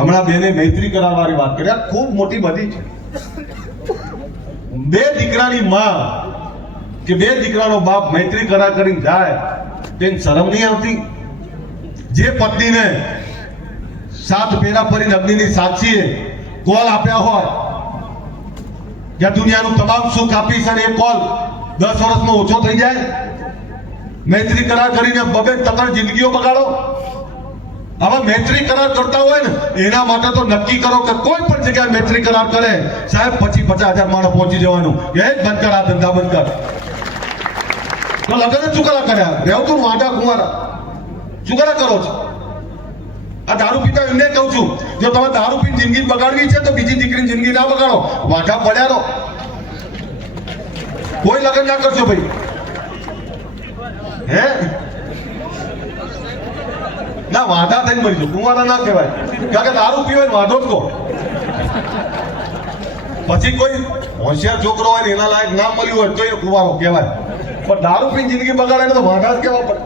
હમણાં બેને મૈત્રી કરાવવાની વાત કરી, આ ખૂબ મોટી બધી છે. બે દીકરાની માં કે બે દીકરાનો બાપ મૈત્રી કરાર કરીને જાય તેને શરમ નહીં આવતી? જે પત્નીને 7 ફેરા ફરીને અગ્નિની સાક્ષીએ કોલ આપ્યા હોય કે દુનિયાનું તમામ સુખ આપીશ અને એ કોલ 10 વર્ષમાં ઓછો થઈ જાય, મૈત્રી કરાર કરીને બબે તકડ જિંદગીઓ બગાડો. આવા મૈત્રી કરાર કરતા હોય ને એના માટે તો નક્કી કરો કે કોઈ પણ જગ્યાએ મૈત્રી કરાર કરે સાહેબ 50,000 માણસ પહોંચી જવાનું, એ બંધ કર, આ ધંધા બંધ કર. તો લગ્ન ચૂકરા કર્યા રહેવું તું વાંઢા કુંવારા ચૂકરા કરો છો. આ દારૂ પીતા એમને કહું છું, જો તમે દારૂ પીને જિંદગી બગાડવી છે તો બીજી દીકરીની જિંદગી ના બગાડો, વાંઢા પડ્યા રહો. કોઈ લગ્ન ના કરશો ભાઈ. હે ના, વાંઢા થઈને મરી જાવ, કુંવારા ના કહેવાય, કારણ કે દારૂ પીવાય વાંઢો જ કહો. પછી કોઈ હોશિયાર છોકરો હોય ને એના લાયક ના મળ્યું હોય તો એ કુંવારો કહેવાય, પણ દારૂ પીને જિંદગી બગાડે તો વાંઢા જ કહેવા પડે.